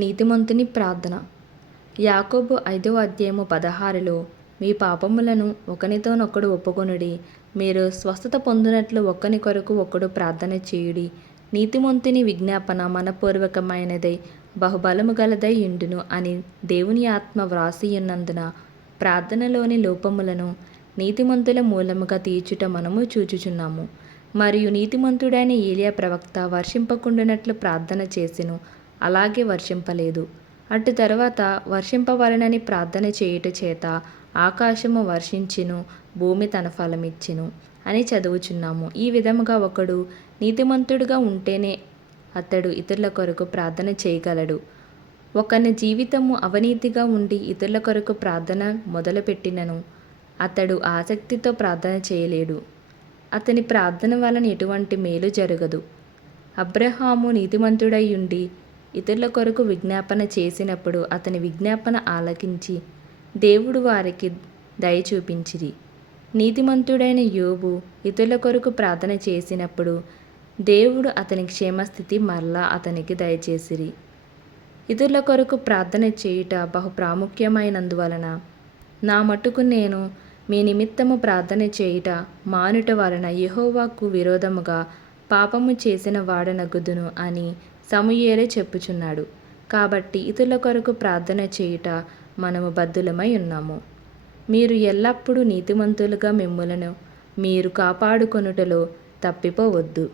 నీతిమంతుని ప్రార్థన. యాకోబు 5:16 మీ పాపములను ఒకనితోనొకడు ఒప్పుకొనుడి, మీరు స్వస్థత పొందునట్లు ఒకని కొరకు ఒకడు ప్రార్థన చేయుడి. నీతిమంతుని విజ్ఞాపన మనపూర్వకమైనదై బహుబలము గలదై యుండును అని దేవుని ఆత్మ వ్రాసియున్నందున ప్రార్థనలోని లోపములను నీతిమంతుల మూలముగా తీర్చుట మనము చూచుచున్నాము. మరియు నీతిమంతుడైన ఏలియా ప్రవక్త వర్షింపకుండునట్లు ప్రార్థన చేసెను, అలాగే వర్షింపలేదు. అటు తరువాత వర్షింపవలెనని ప్రార్థన చేయుట చేత ఆకాశము వర్షించెను, భూమి తన ఫలమిచ్చెను అని చదువుచున్నాము. ఈ విధముగా ఒకడు నీతిమంతుడుగా ఉంటేనే అతడు ఇతరుల కొరకు ప్రార్థన చేయగలడు. ఒకని జీవితము అవినీతిగా ఉండి ఇతరుల కొరకు ప్రార్థన మొదలుపెట్టినను అతడు ఆసక్తితో ప్రార్థన చేయలేడు. అతని ప్రార్థన వలన ఎటువంటి మేలు జరగదు. అబ్రహాము నీతిమంతుడై ఉండి ఇతరుల కొరకు విజ్ఞాపన చేసినప్పుడు అతని విజ్ఞాపన ఆలకించి దేవుడు వారికి దయ చూపించిరి. నీతిమంతుడైన యోబు ఇతరుల కొరకు ప్రార్థన చేసినప్పుడు దేవుడు అతని క్షేమస్థితి మరలా అతనికి దయచేసిరి. ఇతరుల కొరకు ప్రార్థన చేయుట బహు ప్రాముఖ్యమైనందువలన నా మట్టుకు నేను మీ నిమిత్తము ప్రార్థన చేయుట మానుట వలన యెహోవాకు విరోధముగా పాపము చేసిన వాడనగుదును అని సమూయేలు చెప్పుచున్నాడు. కాబట్టి ఇతరుల కొరకు ప్రార్థన చేయుట మనము బద్ధులమై ఉన్నాము. మీరు ఎల్లప్పుడూ నీతిమంతులుగా మిమ్ములను మీరు కాపాడుకొనుటలో తప్పిపోవద్దు.